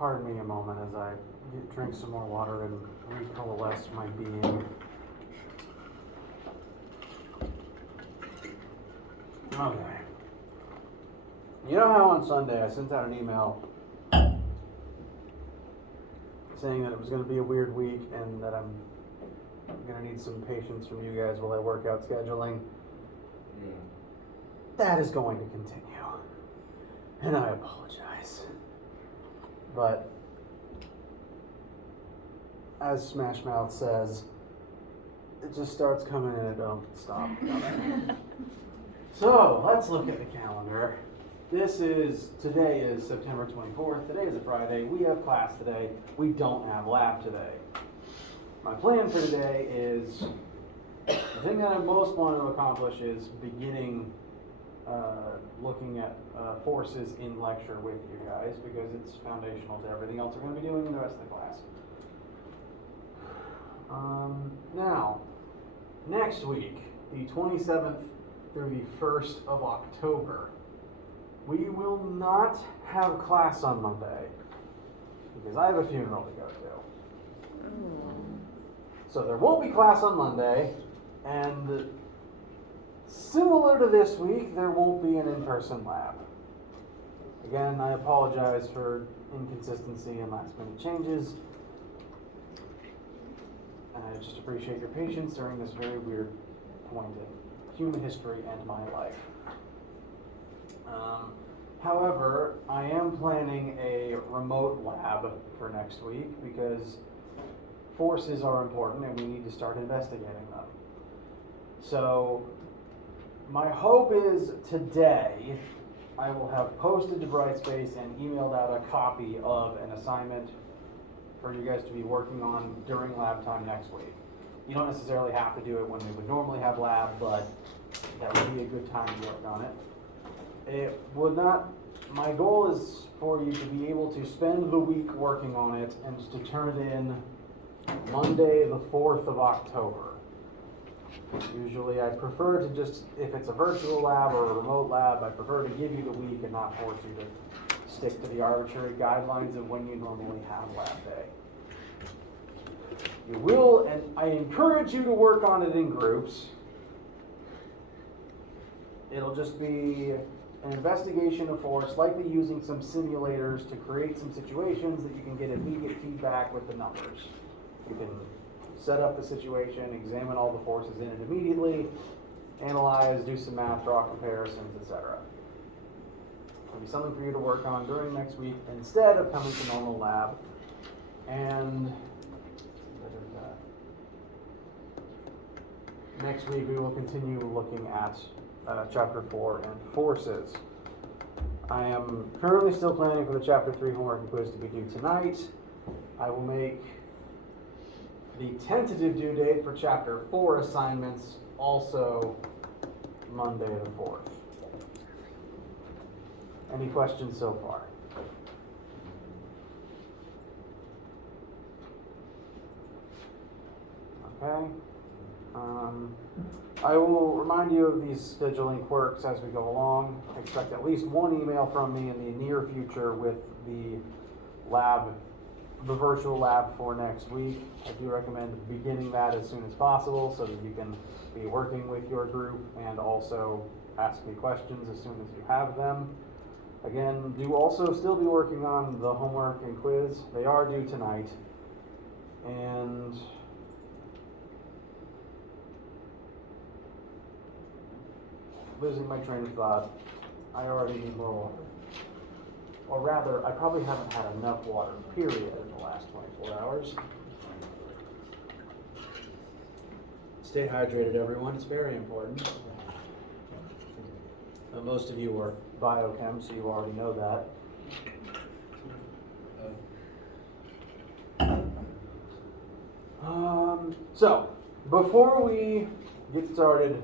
Pardon me a moment as I drink some more water and recoalesce my being. Okay. You know how on Sunday I sent out an email saying that it was going to be a weird week and that I'm going to need some patience from you guys while I work out scheduling? Yeah. That is going to continue. And I apologize. But as Smash Mouth says, it just starts coming and it don't stop coming. So let's look at the calendar. Today is September 24th. Today is a Friday. We have class today. We don't have lab today. My plan for today is, the thing that I most want to accomplish is beginning looking at forces in lecture with you guys, because it's foundational to everything else we're going to be doing in the rest of the class. Now, next week, the 27th through the 1st of October, we will not have class on Monday because I have a funeral to go to. So there won't be class on Monday, and similar to this week, there won't be an in-person lab. Again, I apologize for inconsistency and last-minute changes. And I just appreciate your patience during this very weird point in human history and my life. However, I am planning a remote lab for next week because forces are important and we need to start investigating them. So my hope is today I will have posted to Brightspace and emailed out a copy of an assignment for you guys to be working on during lab time next week. You don't necessarily have to do it when we would normally have lab, but that would be a good time to work on it. It would not, my goal is for you to be able to spend the week working on it and to turn it in Monday the 4th of October. Usually I prefer to just, if it's a virtual lab or a remote lab, I prefer to give you the week and not force you to stick to the arbitrary guidelines of when you normally have lab day. You will, and I encourage you to work on it in groups. It'll just be an investigation of force, likely using some simulators to create some situations that you can get immediate feedback with the numbers. You can set up the situation, examine all the forces in it immediately, analyze, do some math, draw comparisons, etc. It'll be something for you to work on during next week instead of coming to normal lab. And next week we will continue looking at Chapter 4 and forces. I am currently still planning for the Chapter 3 homework and quiz to be due tonight. I will make the tentative due date for Chapter 4 assignments also Monday the 4th. Any questions so far? Okay. I will remind you of these scheduling quirks as we go along. Expect at least one email from me in the near future with the virtual lab for next week. I do recommend beginning that as soon as possible so that you can be working with your group and also ask me questions as soon as you have them. Again, do also still be working on the homework and quiz. They are due tonight. And losing my train of thought, I already need more water. Or rather, I probably haven't had enough water, period, in the last 24 hours. Stay hydrated, everyone. It's very important. Most of you are biochem, so you already know that. So, before we get started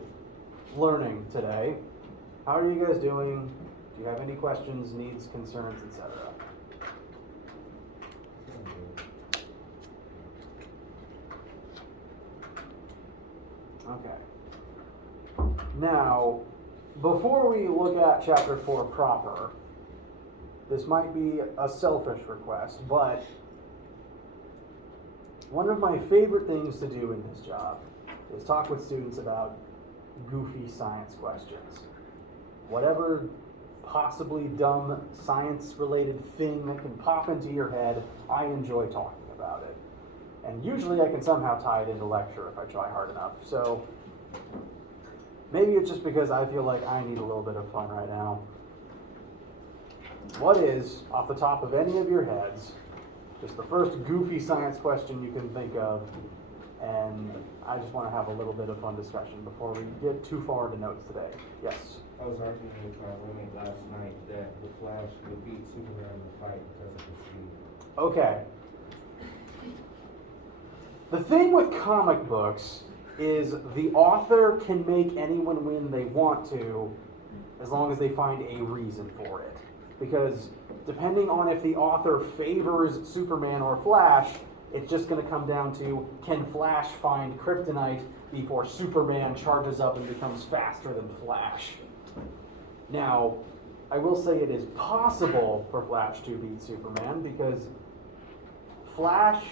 learning today, how are you guys doing? Do you have any questions, needs, concerns, etc.? Okay. Now, before we look at Chapter 4 proper, this might be a selfish request, but one of my favorite things to do in this job is talk with students about goofy science questions. Whatever possibly dumb science-related thing that can pop into your head, I enjoy talking about it. And usually I can somehow tie it into lecture if I try hard enough. So maybe it's just because I feel like I need a little bit of fun right now. What is, off the top of any of your heads, just the first goofy science question you can think of, and I just want to have a little bit of fun discussion before we get too far into notes today. Yes? I was arguing with my roommate last night that the Flash would beat Superman in the fight because of his speed. Okay. The thing with comic books is the author can make anyone win they want to as long as they find a reason for it. Because depending on if the author favors Superman or Flash, it's just going to come down to, can Flash find kryptonite before Superman charges up and becomes faster than Flash? Now, I will say it is possible for Flash to beat Superman because Flash,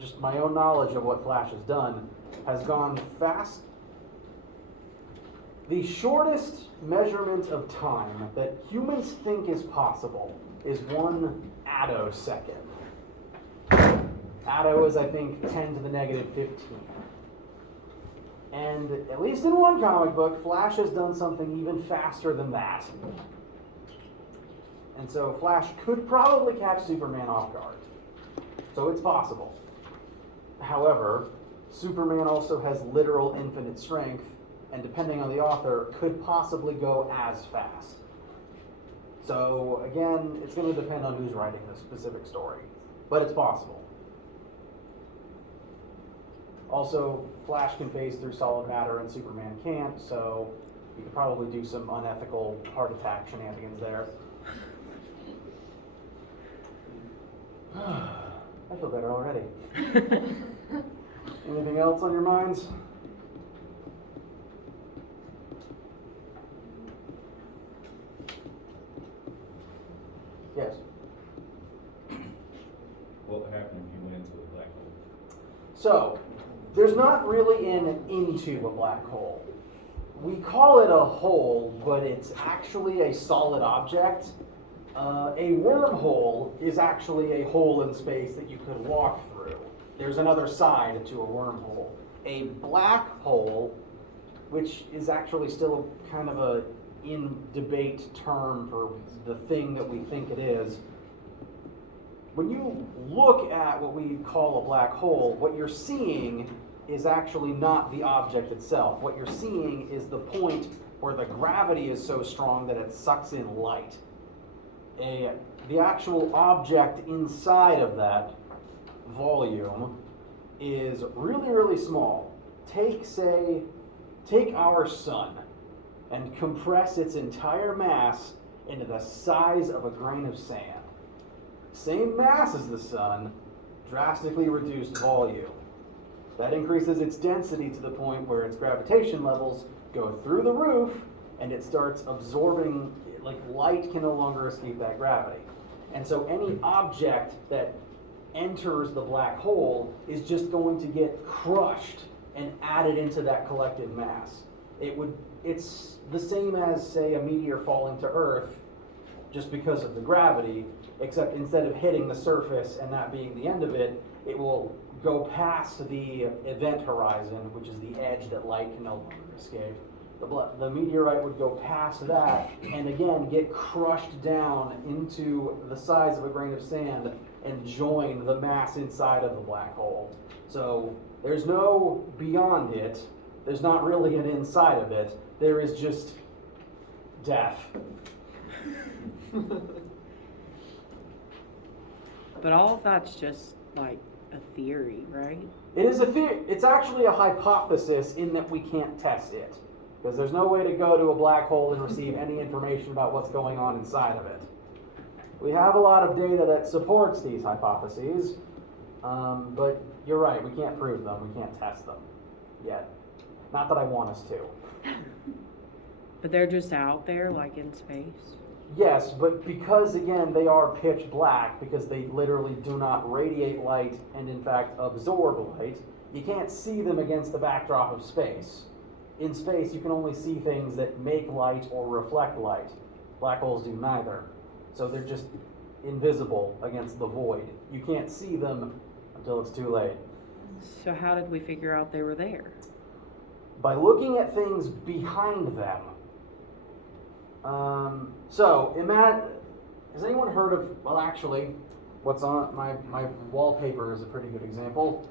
just my own knowledge of what Flash has done, has gone fast. The shortest measurement of time that humans think is possible is 1 attosecond. Atto is, I think, 10 to the negative 15. And at least in one comic book, Flash has done something even faster than that. And so Flash could probably catch Superman off guard. So it's possible. However, Superman also has literal infinite strength, and depending on the author, could possibly go as fast. So again, it's going to depend on who's writing the specific story, but it's possible. Also, Flash can phase through solid matter and Superman can't, so you could probably do some unethical heart attack shenanigans there. I feel better already. Anything else on your minds? Yes. What would happen if you went into a black hole? So, there's not really an into a black hole. We call it a hole, but it's actually a solid object. A wormhole is actually a hole in space that you could walk through. There's another side to a wormhole. A black hole, which is actually still kind of a in debate term for the thing that we think it is. When you look at what we call a black hole, what you're seeing is actually not the object itself. What you're seeing is the point where the gravity is so strong that it sucks in light. The actual object inside of that volume is really, really small. Take our sun and compress its entire mass into the size of a grain of sand. Same mass as the sun, drastically reduced volume. That increases its density to the point where its gravitation levels go through the roof and it starts absorbing, like light can no longer escape that gravity. And so any object that enters the black hole is just going to get crushed and added into that collective mass. It's the same as, say, a meteor falling to Earth just because of the gravity, except instead of hitting the surface and that being the end of it, it will go past the event horizon, which is the edge that light can no longer escape. The meteorite would go past that and again get crushed down into the size of a grain of sand and join the mass inside of the black hole. So there's no beyond it. There's not really an inside of it. There is just death. But all of that's just like a theory, right? It is a theory. It's actually a hypothesis in that we can't test it. Because there's no way to go to a black hole and receive any information about what's going on inside of it. We have a lot of data that supports these hypotheses, but you're right, we can't prove them, we can't test them yet. Not that I want us to. But they're just out there, like in space. Yes, but because again they are pitch black, because they literally do not radiate light and in fact absorb light, you can't see them against the backdrop of space. In space, you can only see things that make light or reflect light. Black holes do neither. So they're just invisible against the void. You can't see them until it's too late. So how did we figure out they were there? By looking at things behind them. Has anyone heard of, well actually, what's on my wallpaper is a pretty good example.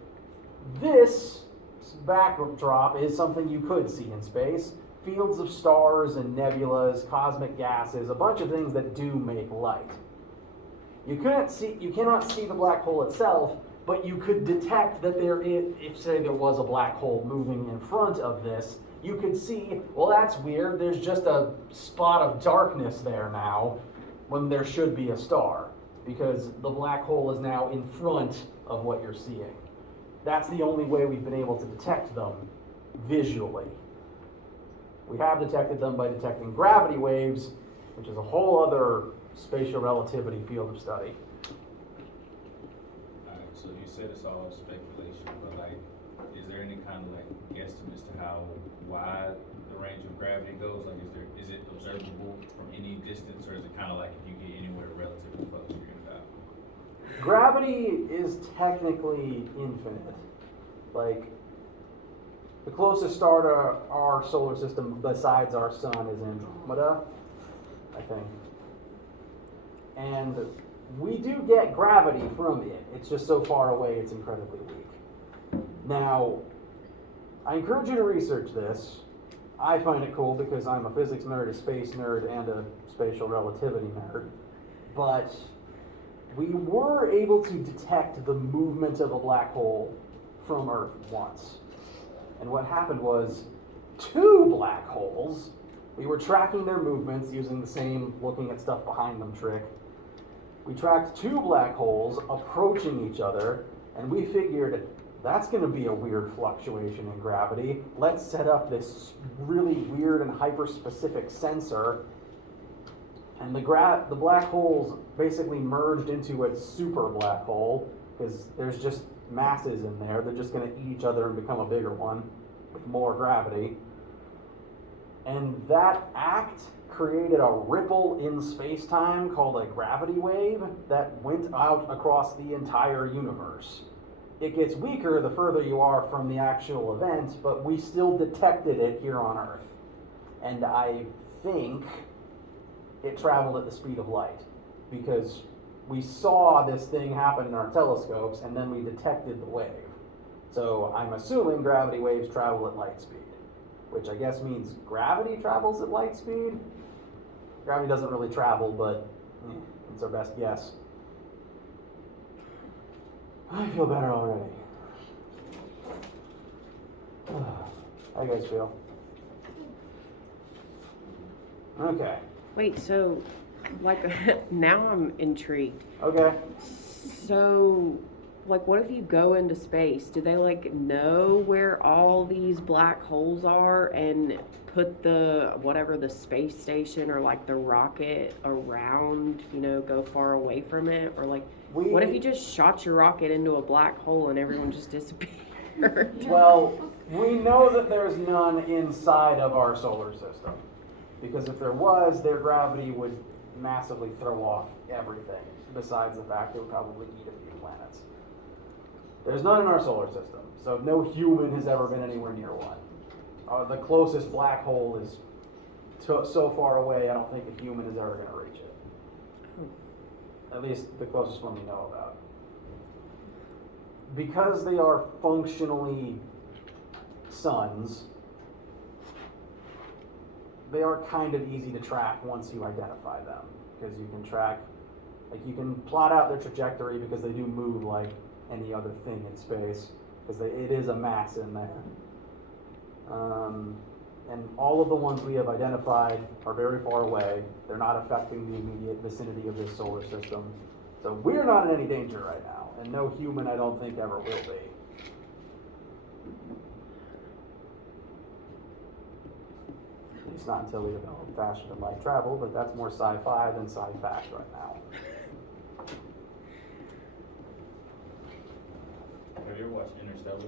This backdrop is something you could see in space. Fields of stars and nebulas, cosmic gases, a bunch of things that do make light. You cannot see the black hole itself, but you could detect that there is, if say there was a black hole moving in front of this, you could see, well that's weird, there's just a spot of darkness there now, when there should be a star, because the black hole is now in front of what you're seeing. That's the only way we've been able to detect them visually. We have detected them by detecting gravity waves, which is a whole other spatial relativity field of study. Alright, so you said it's all speculation, but like, is there any kind of like guesstimates to how wide the range of gravity goes? Like, is it observable from any distance, or is it kind of like if you get anywhere relatively close, you're gonna die? Gravity is technically infinite. Like, the closest star to our solar system besides our sun is Andromeda, I think. And we do get gravity from it. It's just so far away, it's incredibly weak. Now, I encourage you to research this. I find it cool because I'm a physics nerd, a space nerd, and a spatial relativity nerd. But we were able to detect the movement of a black hole from Earth once. And what happened was 2 black holes, we were tracking their movements using the same looking at stuff behind them trick. We tracked 2 black holes approaching each other, and we figured that's going to be a weird fluctuation in gravity. Let's set up this really weird and hyper-specific sensor. And the black holes basically merged into a super black hole, because there's just masses in there. They're just going to eat each other and become a bigger one with more gravity. And that act created a ripple in space-time called a gravity wave that went out across the entire universe. It gets weaker the further you are from the actual event, but we still detected it here on Earth. And I think it traveled at the speed of light, because we saw this thing happen in our telescopes, and then we detected the wave. So I'm assuming gravity waves travel at light speed, which I guess means gravity travels at light speed. Gravity doesn't really travel, but it's our best guess. I feel better already. How you guys feel? Okay. Wait, so, like, now I'm intrigued. Okay. So, like, what if you go into space? Do they, like, know where all these black holes are and put whatever the space station or, like, the rocket around, go far away from it? Or, like, what if you just shot your rocket into a black hole and everyone just disappeared? Well, we know that there's none inside of our solar system. Because if there was, their gravity would massively throw off everything, besides the fact it would probably eat a few planets. There's none in our solar system, so no human has ever been anywhere near one. The closest black hole is so far away, I don't think a human is ever going to reach it. At least the closest one we know about. Because they are functionally suns, they are kind of easy to track once you identify them, because you can track, like you can plot out their trajectory, because they do move like any other thing in space, because it is a mass in there. And all of the ones we have identified are very far away. They're not affecting the immediate vicinity of this solar system. So we're not in any danger right now, and no human I don't think ever will be. least not until we develop faster than light travel, but that's more sci-fi than sci-fact right now. Have you ever watched Interstellar?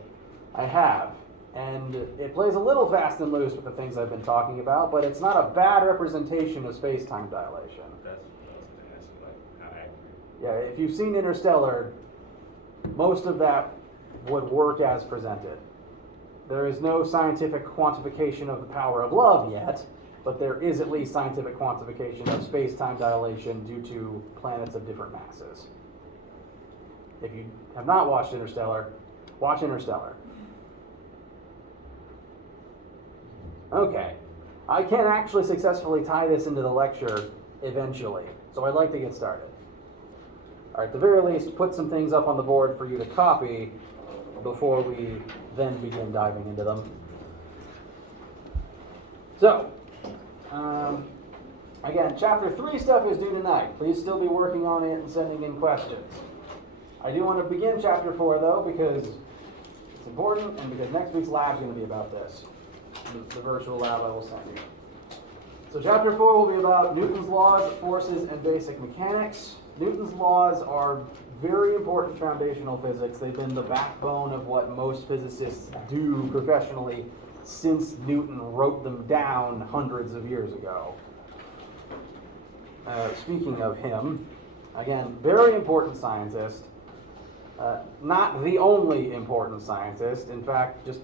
I have, and it plays a little fast and loose with the things I've been talking about, but it's not a bad representation of space-time dilation. That's what I was gonna ask you, like, how accurate. Yeah, if you've seen Interstellar, most of that would work as presented. There is no scientific quantification of the power of love yet, but there is at least scientific quantification of space-time dilation due to planets of different masses. If you have not watched Interstellar, watch Interstellar. Okay, I can actually successfully tie this into the lecture eventually, so I'd like to get started. Or at the very least, put some things up on the board for you to copy before we then begin diving into them. So, again, Chapter 3 stuff is due tonight. Please still be working on it and sending in questions. I do want to begin Chapter 4, though, because it's important and because next week's lab is going to be about this. The virtual lab I will send you. So Chapter 4 will be about Newton's laws, forces, and basic mechanics. Newton's laws are very important foundational physics. They've been the backbone of what most physicists do professionally since Newton wrote them down hundreds of years ago. Speaking of him, again, very important scientist. Not the only important scientist. In fact, just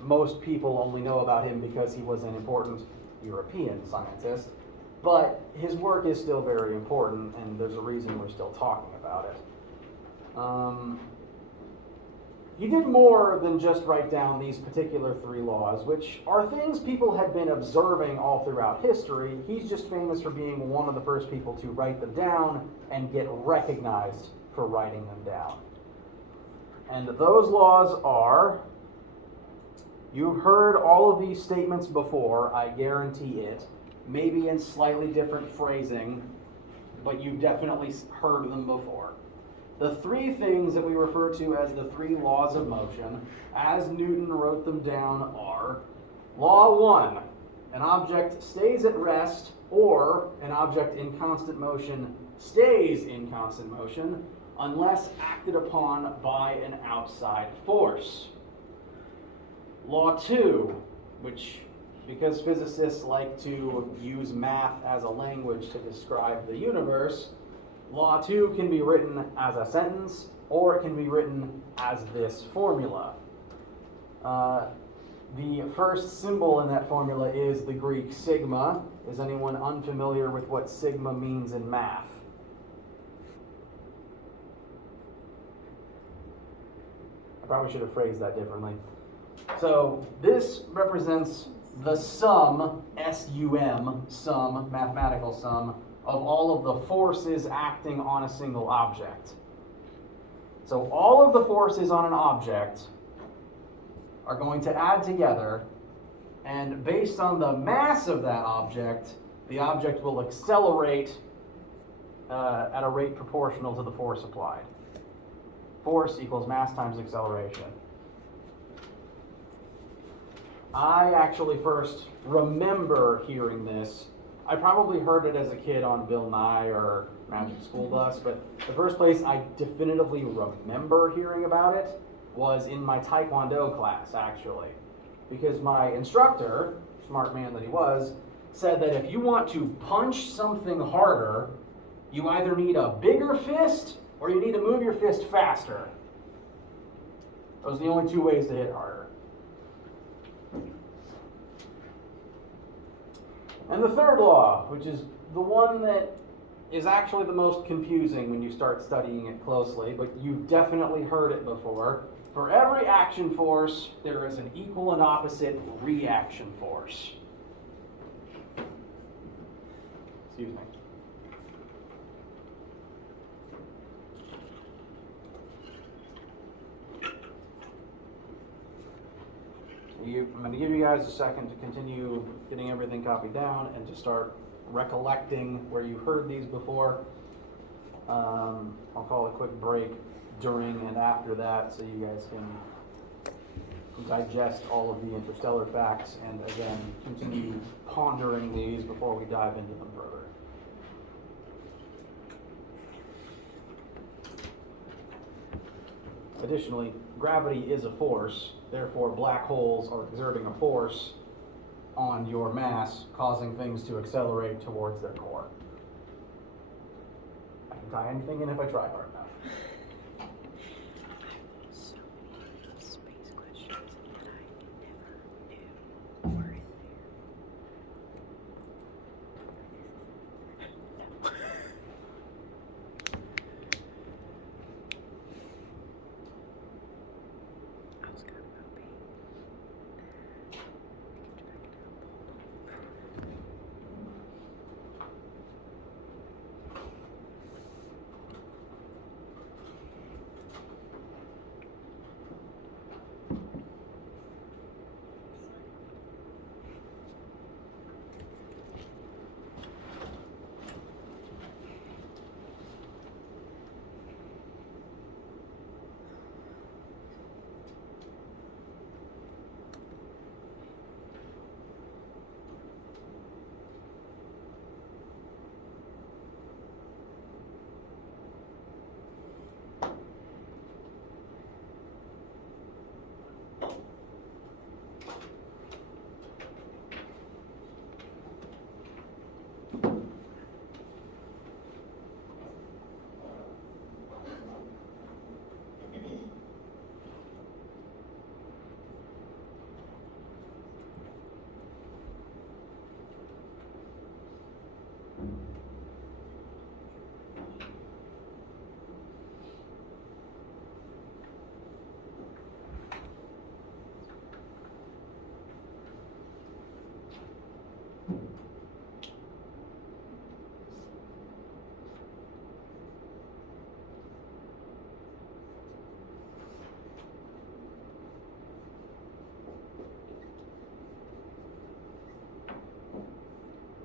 most people only know about him because he was an important European scientist. But his work is still very important, and there's a reason we're still talking about it. He did more than just write down these particular 3 laws, which are things people had been observing all throughout history. He's just famous for being one of the first people to write them down and get recognized for writing them down. And those laws are, you've heard all of these statements before, I guarantee it, maybe in slightly different phrasing, but you've definitely heard them before. The 3 things that we refer to as the 3 laws of motion, as Newton wrote them down, are: Law 1, an object stays at rest, or an object in constant motion stays in constant motion, unless acted upon by an outside force. Law 2, which, because physicists like to use math as a language to describe the universe, Law 2 can be written as a sentence, or it can be written as this formula. The first symbol in that formula is the Greek sigma. Is anyone unfamiliar with what sigma means in math? I probably should have phrased that differently. So this represents the sum, S-U-M, sum, mathematical sum, of all of the forces acting on a single object. So all of the forces on an object are going to add together, and based on the mass of that object, the object will accelerate at a rate proportional to the force applied. Force equals mass times acceleration. I actually first remember hearing this. I probably heard it as a kid on Bill Nye or Magic School Bus, but the first place I definitively remember hearing about it was in my Taekwondo class, actually. Because my instructor, smart man that he was, said that if you want to punch something harder, you either need a bigger fist or you need to move your fist faster. Those are the only 2 ways to hit harder. And the third law, which is the one that is actually the most confusing when you start studying it closely, but you've definitely heard it before. For every action force, there is an equal and opposite reaction force. Excuse me. I'm going to give you guys a second to continue getting everything copied down and to start recollecting where you've heard these before. I'll call a quick break during and after that so you guys can digest all of the interstellar facts and again continue pondering these before we dive into them further. Additionally, gravity is a force, therefore black holes are exerting a force on your mass, causing things to accelerate towards their core. I can tie anything in if I try hard enough. So many space questions that I never knew were in there. I was kind of hoping that we could track it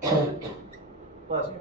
down. Bless you.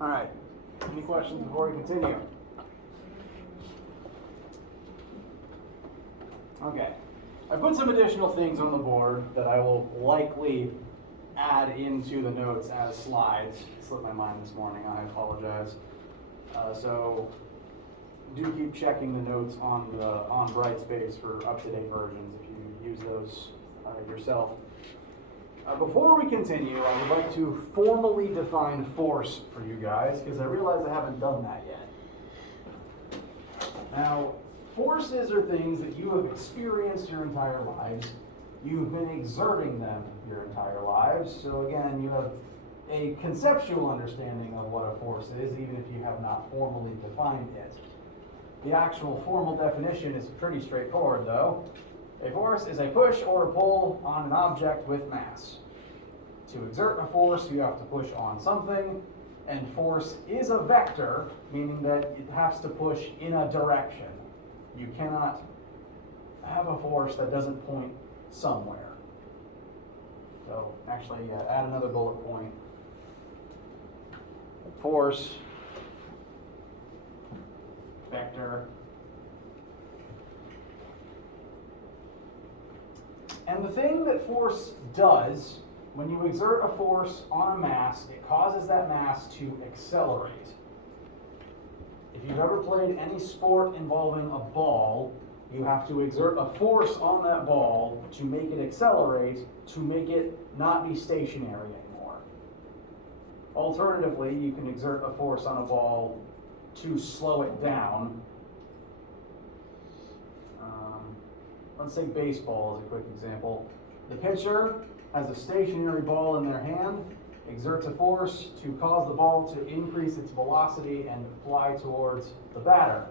All right. Any questions before we continue? Okay. I put some additional things on the board that I will likely add into the notes as slides. It slipped my mind this morning. I apologize. So do keep checking the notes on Brightspace for up-to-date versions if you use those yourself. Before we continue, I would like to formally define force for you guys, because I realize I haven't done that yet. Now, forces are things that you have experienced your entire lives. You've been exerting them your entire lives. So again, you have a conceptual understanding of what a force is, even if you have not formally defined it. The actual formal definition is pretty straightforward, though. A force is a push or a pull on an object with mass. To exert a force, you have to push on something, and force is a vector, meaning that it has to push in a direction. You cannot have a force that doesn't point somewhere. So actually, add another bullet point. Force, vector, and the thing that force does, when you exert a force on a mass, it causes that mass to accelerate. If you've ever played any sport involving a ball, you have to exert a force on that ball to make it accelerate, to make it not be stationary anymore. Alternatively, you can exert a force on a ball to slow it down. Let's say baseball is a quick example. The pitcher has a stationary ball in their hand, exerts a force to cause the ball to increase its velocity and fly towards the batter.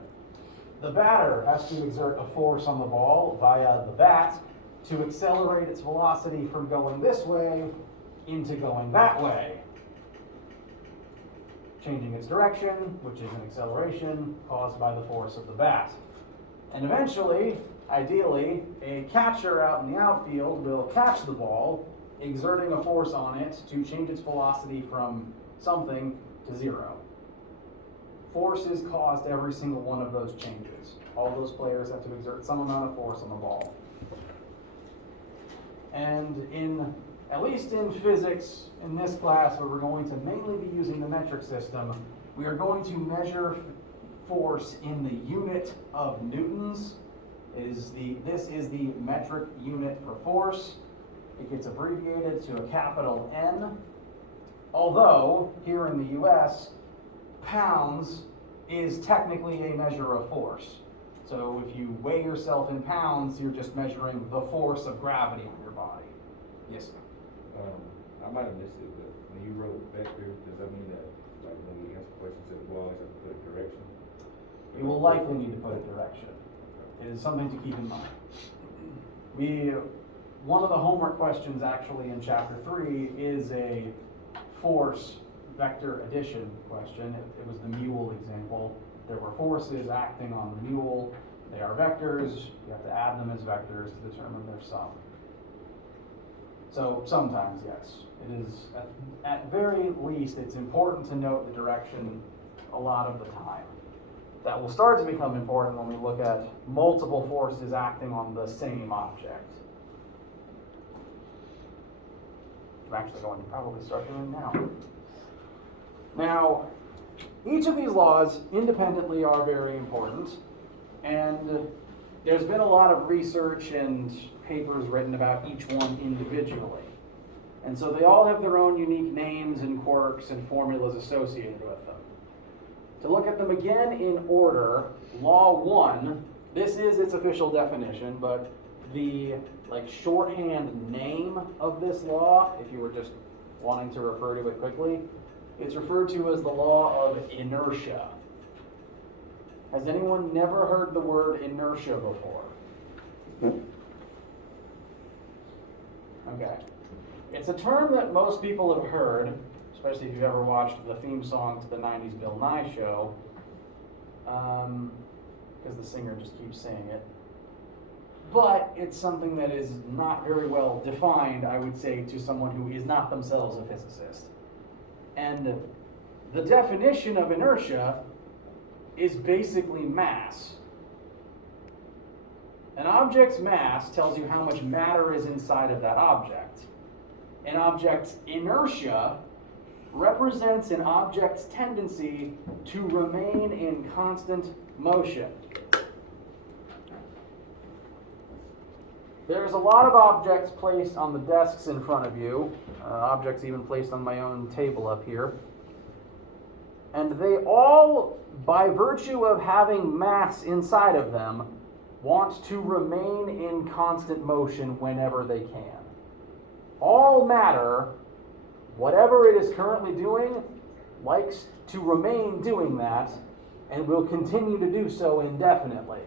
The batter has to exert a force on the ball via the bat to accelerate its velocity from going this way into going that way, changing its direction, which is an acceleration caused by the force of the bat. And eventually, ideally, a catcher out in the outfield will catch the ball, exerting a force on it to change its velocity from something to zero. Forces caused every single one of those changes. All those players have to exert some amount of force on the ball. And at least in physics, in this class where we're going to mainly be using the metric system, we are going to measure force in the unit of newtons. This is the metric unit for force. It gets abbreviated to a capital N. Although, here in the US, pounds is technically a measure of force. So if you weigh yourself in pounds, you're just measuring the force of gravity on your body. Yes, sir. I might have missed it, but when you wrote vector, does that mean that, like, when we answer questions, it will always have to put a direction? You will likely need to put a direction. It is something to keep in mind. One of the homework questions actually in chapter 3 is a force vector addition question. It was the mule example. There were forces acting on the mule. They are vectors. You have to add them as vectors to determine their sum. So sometimes, yes. It is, at very least, it's important to note the direction a lot of the time. That will start to become important when we look at multiple forces acting on the same object. I'm actually going to probably start doing now. Now, each of these laws independently are very important, and there's been a lot of research and papers written about each one individually. And so they all have their own unique names and quirks and formulas associated with them. To look at them again in order, Law 1, this is its official definition, but the shorthand name of this law, if you were just wanting to refer to it quickly, it's referred to as the law of inertia. Has anyone never heard the word inertia before? Okay. It's a term that most people have heard, especially if you've ever watched the theme song to the 90s Bill Nye show, because the singer just keeps saying it. But it's something that is not very well defined, I would say, to someone who is not themselves a physicist. And the definition of inertia is basically mass. An object's mass tells you how much matter is inside of that object. An object's inertia represents an object's tendency to remain in constant motion. There's a lot of objects placed on the desks in front of you, objects even placed on my own table up here. And they all, by virtue of having mass inside of them, want to remain in constant motion whenever they can. All matter Whatever it is currently doing likes to remain doing that and will continue to do so indefinitely.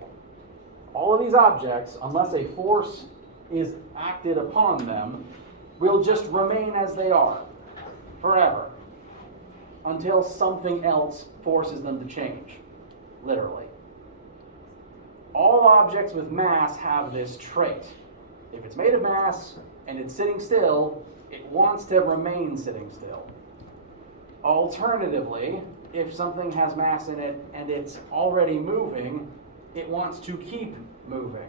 All of these objects, unless a force is acted upon them, will just remain as they are forever until something else forces them to change, literally. All objects with mass have this trait. If it's made of mass and it's sitting still, it wants to remain sitting still. Alternatively, if something has mass in it and it's already moving, it wants to keep moving.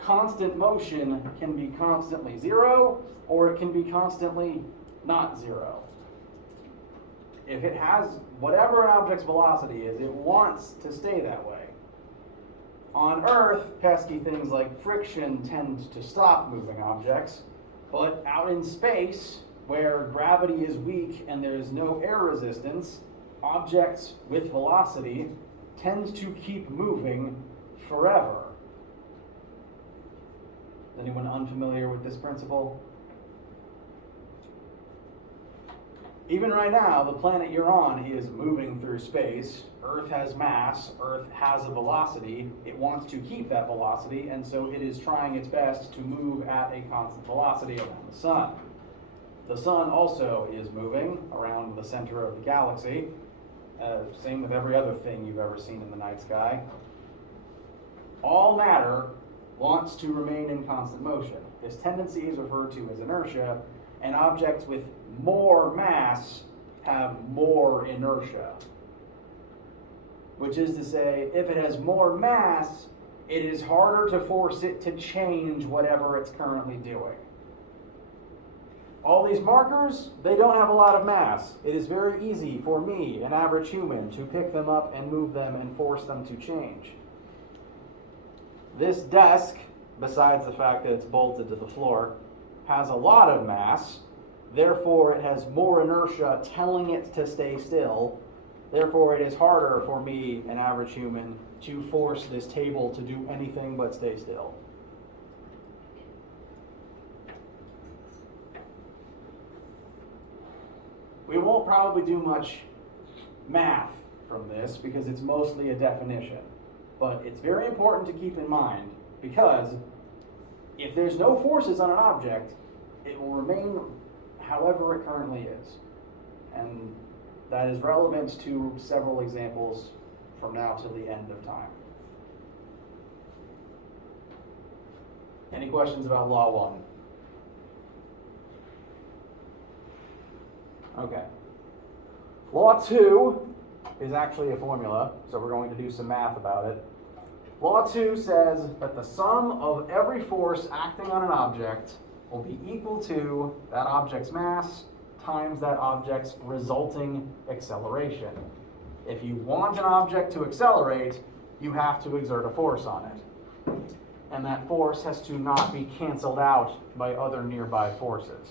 Constant motion can be constantly zero, or it can be constantly not zero. If it has whatever an object's velocity is, it wants to stay that way. On Earth, pesky things like friction tend to stop moving objects, but out in space, where gravity is weak and there's no air resistance, objects with velocity tend to keep moving forever. Is anyone unfamiliar with this principle? Even right now, the planet you're on is moving through space. Earth has mass, Earth has a velocity. It wants to keep that velocity, and so it is trying its best to move at a constant velocity around the sun. The sun also is moving around the center of the galaxy. Same with every other thing you've ever seen in the night sky. All matter wants to remain in constant motion. This tendency is referred to as inertia, and objects with more mass have more inertia. Which is to say, if it has more mass, it is harder to force it to change whatever it's currently doing. All these markers, they don't have a lot of mass. It is very easy for me, an average human, to pick them up and move them and force them to change. This desk, besides the fact that it's bolted to the floor, has a lot of mass. Therefore, it has more inertia telling it to stay still. Therefore, it is harder for me, an average human, to force this table to do anything but stay still. We won't probably do much math from this because it's mostly a definition. But it's very important to keep in mind because if there's no forces on an object, it will remain however it currently is. And that is relevant to several examples from now till the end of time. Any questions about Law 1? Okay. Law 2 is actually a formula, so we're going to do some math about it. Law 2 says that the sum of every force acting on an object will be equal to that object's mass times that object's resulting acceleration. If you want an object to accelerate, you have to exert a force on it. And that force has to not be canceled out by other nearby forces.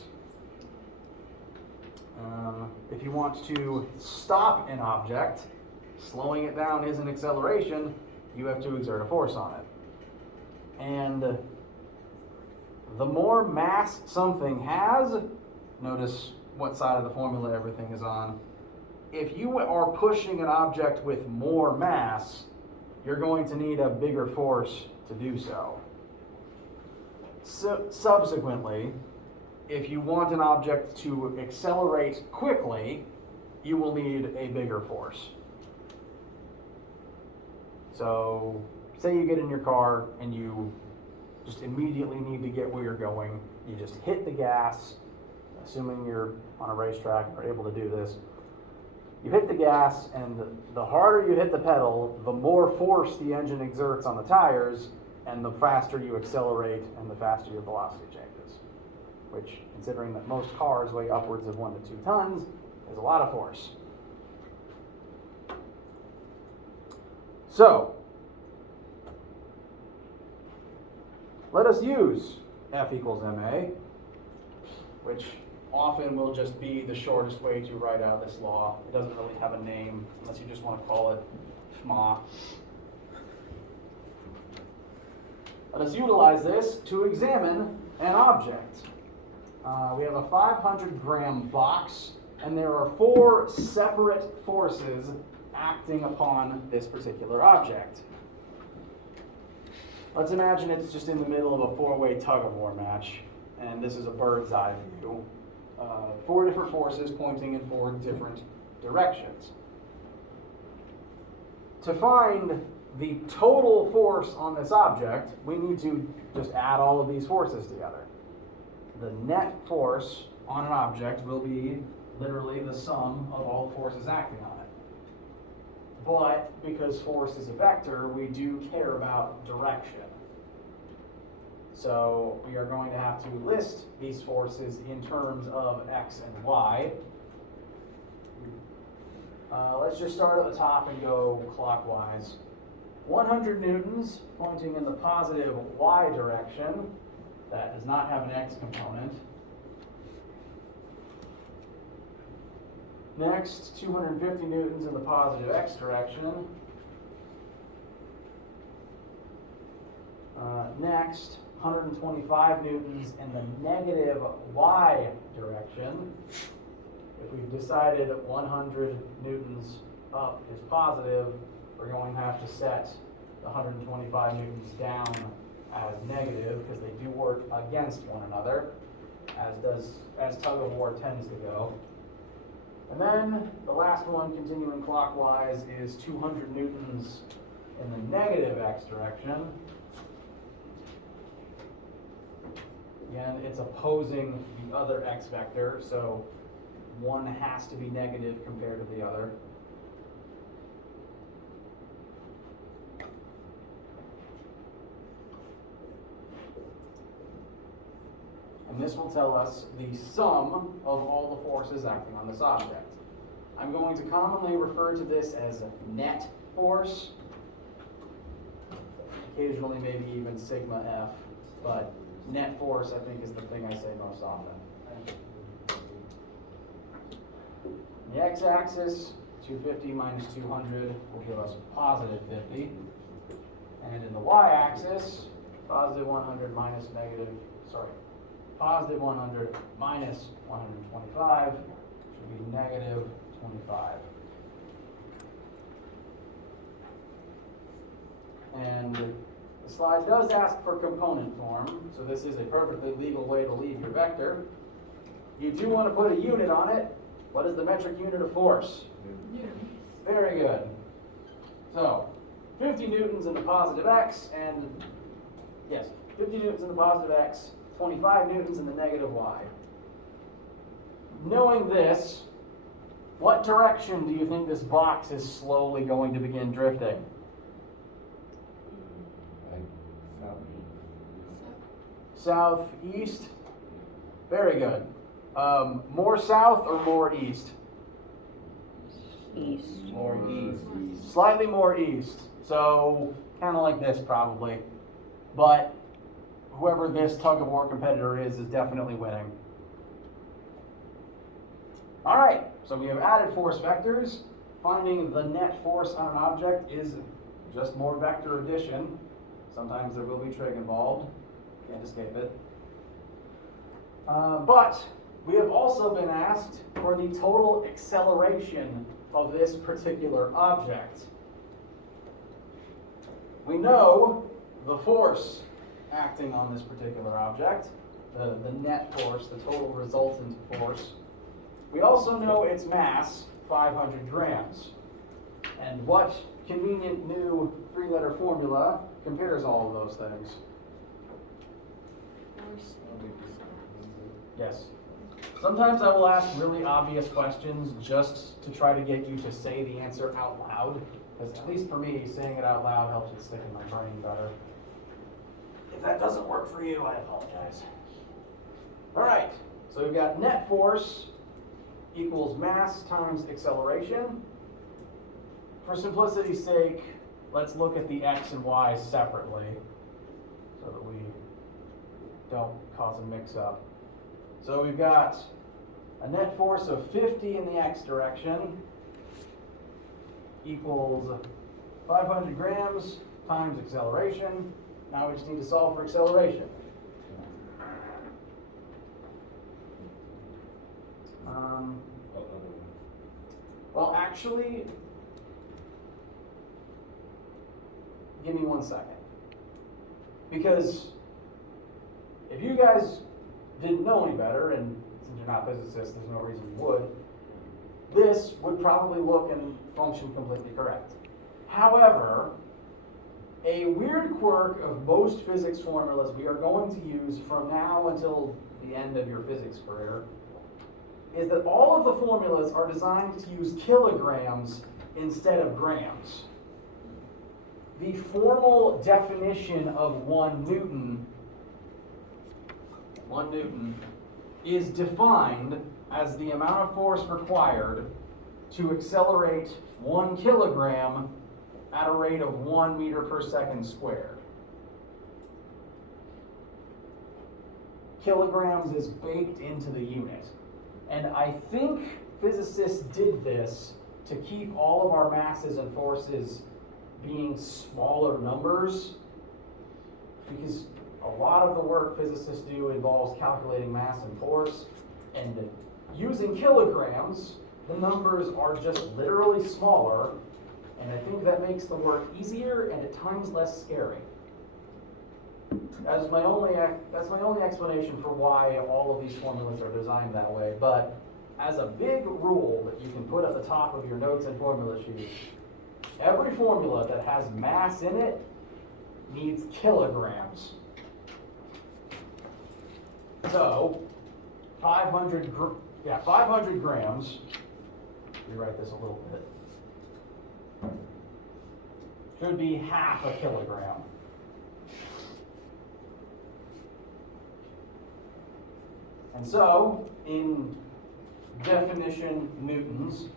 If you want to stop an object, slowing it down is an acceleration, you have to exert a force on it. And the more mass something has, notice what side of the formula everything is on. If you are pushing an object with more mass, you're going to need a bigger force to do so. Subsequently, if you want an object to accelerate quickly, you will need a bigger force. So, say you get in your car and you just immediately need to get where you're going. You just hit the gas, assuming you're on a racetrack and are able to do this. You hit the gas, and the harder you hit the pedal, the more force the engine exerts on the tires, and the faster you accelerate and the faster your velocity changes. Which, considering that most cars weigh upwards of 1 to 2 tons, is a lot of force. So, let us use F equals ma, which often will just be the shortest way to write out this law. It doesn't really have a name, unless you just want to call it FMA. Let us utilize this to examine an object. We have a 500-gram box, and there are 4 separate forces acting upon this particular object. Let's imagine it's just in the middle of a 4-way tug-of-war match, and this is a bird's eye view. 4 different forces pointing in 4 different directions. To find the total force on this object, we need to just add all of these forces together. The net force on an object will be literally the sum of all the forces acting on it. But because force is a vector, we do care about direction. So we are going to have to list these forces in terms of x and y. Let's just start at the top and go clockwise. 100 newtons pointing in the positive y direction. That does not have an x component. Next, 250 newtons in the positive x direction. Next, 125 newtons in the negative y direction. If we've decided 100 newtons up is positive, we're going to have to set the 125 newtons down as negative because they do work against one another, as tug of war tends to go. And then the last one, continuing clockwise, is 200 newtons in the negative x direction. Again, it's opposing the other x vector, so one has to be negative compared to the other. And this will tell us the sum of all the forces acting on this object. I'm going to commonly refer to this as net force, occasionally maybe even sigma f, but net force I think is the thing I say most often. The x-axis, 250 minus 200 will give us positive 50. And in the y-axis, positive 100 minus positive 100 minus 125 should be negative 25. And the slide does ask for component form, so this is a perfectly legal way to leave your vector. You do want to put a unit on it. What is the metric unit of force? Very good. So, 50 newtons in the positive x, and yes, 50 newtons in the positive x, 25 newtons in the negative y. Knowing this, what direction do you think this box is slowly going to begin drifting? Southeast? Very good. More south or more east? East. More east. Slightly more east. So, kind of like this probably. But whoever this tug-of-war competitor is definitely winning. All right, so we have added force vectors. Finding the net force on an object is just more vector addition. Sometimes there will be trig involved. Can't escape it. But we have also been asked for the total acceleration of this particular object. We know the force acting on this particular object, the net force, the total resultant force. We also know its mass, 500 grams. And what convenient new 3-letter formula compares all of those things? Yes. Sometimes I will ask really obvious questions just to try to get you to say the answer out loud. Because at least for me, saying it out loud helps it stick in my brain better. If that doesn't work for you, I apologize. All right, so we've got net force equals mass times acceleration. For simplicity's sake, let's look at the x and y separately so that we don't cause a mix-up. So we've got a net force of 50 in the x direction equals 500 grams times acceleration. Now we just need to solve for acceleration. Well, actually, give me 1 second. Because if you guys didn't know any better, and since you're not physicists, there's no reason you would, this would probably look and function completely correct. However, a weird quirk of most physics formulas we are going to use from now until the end of your physics career is that all of the formulas are designed to use kilograms instead of grams. The formal definition of 1 Newton is defined as the amount of force required to accelerate 1 kilogram at a rate of 1 meter per second squared. Kilograms is baked into the unit. And I think physicists did this to keep all of our masses and forces being smaller numbers, because a lot of the work physicists do involves calculating mass and force, and using kilograms, the numbers are just literally smaller, and I think that makes the work easier and at times less scary. That's my only explanation for why all of these formulas are designed that way. But as a big rule that you can put at the top of your notes and formula sheet, every formula that has mass in it needs kilograms. So 500 grams. Rewrite this a little bit. Should be half a kilogram. And so, in definition newtons,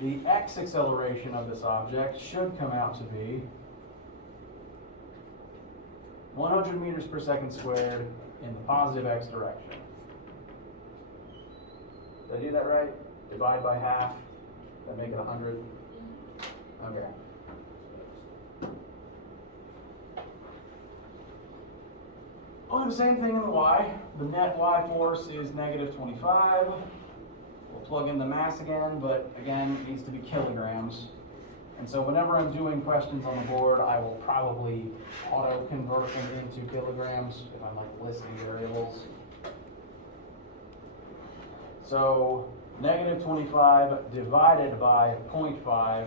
the x acceleration of this object should come out to be 100 meters per second squared in the positive x direction. Did I do that right? Divide by half, that make it 100? Okay. I'll do the same thing in the y. The net y force is negative 25. We'll plug in the mass again, but again, it needs to be kilograms. And so whenever I'm doing questions on the board, I will probably auto-convert them into kilograms if I'm like listing variables. So negative 25 divided by 0.5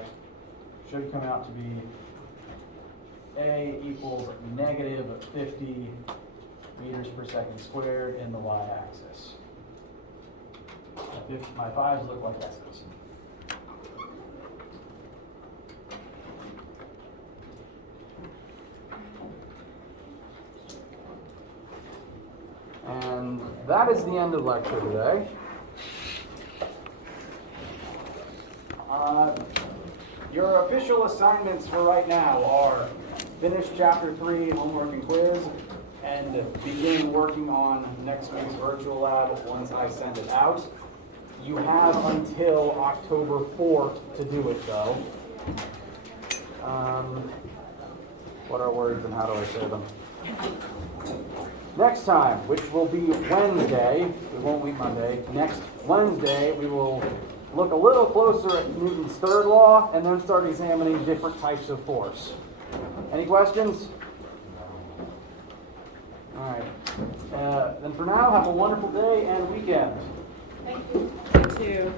should come out to be A equals negative 50 meters per second squared in the y-axis. My 5s look like S's. And that is the end of lecture today. Your official assignments for right now are finish chapter 3 homework and quiz, and begin working on next week's virtual lab once I send it out. You have until October 4th to do it, though. What are words and how do I say them? Next time, which will be Wednesday, we won't meet Monday. Next Wednesday, we will look a little closer at Newton's third law and then start examining different types of force. Any questions? All right. Then for now, have a wonderful day and weekend. Thank you. You too.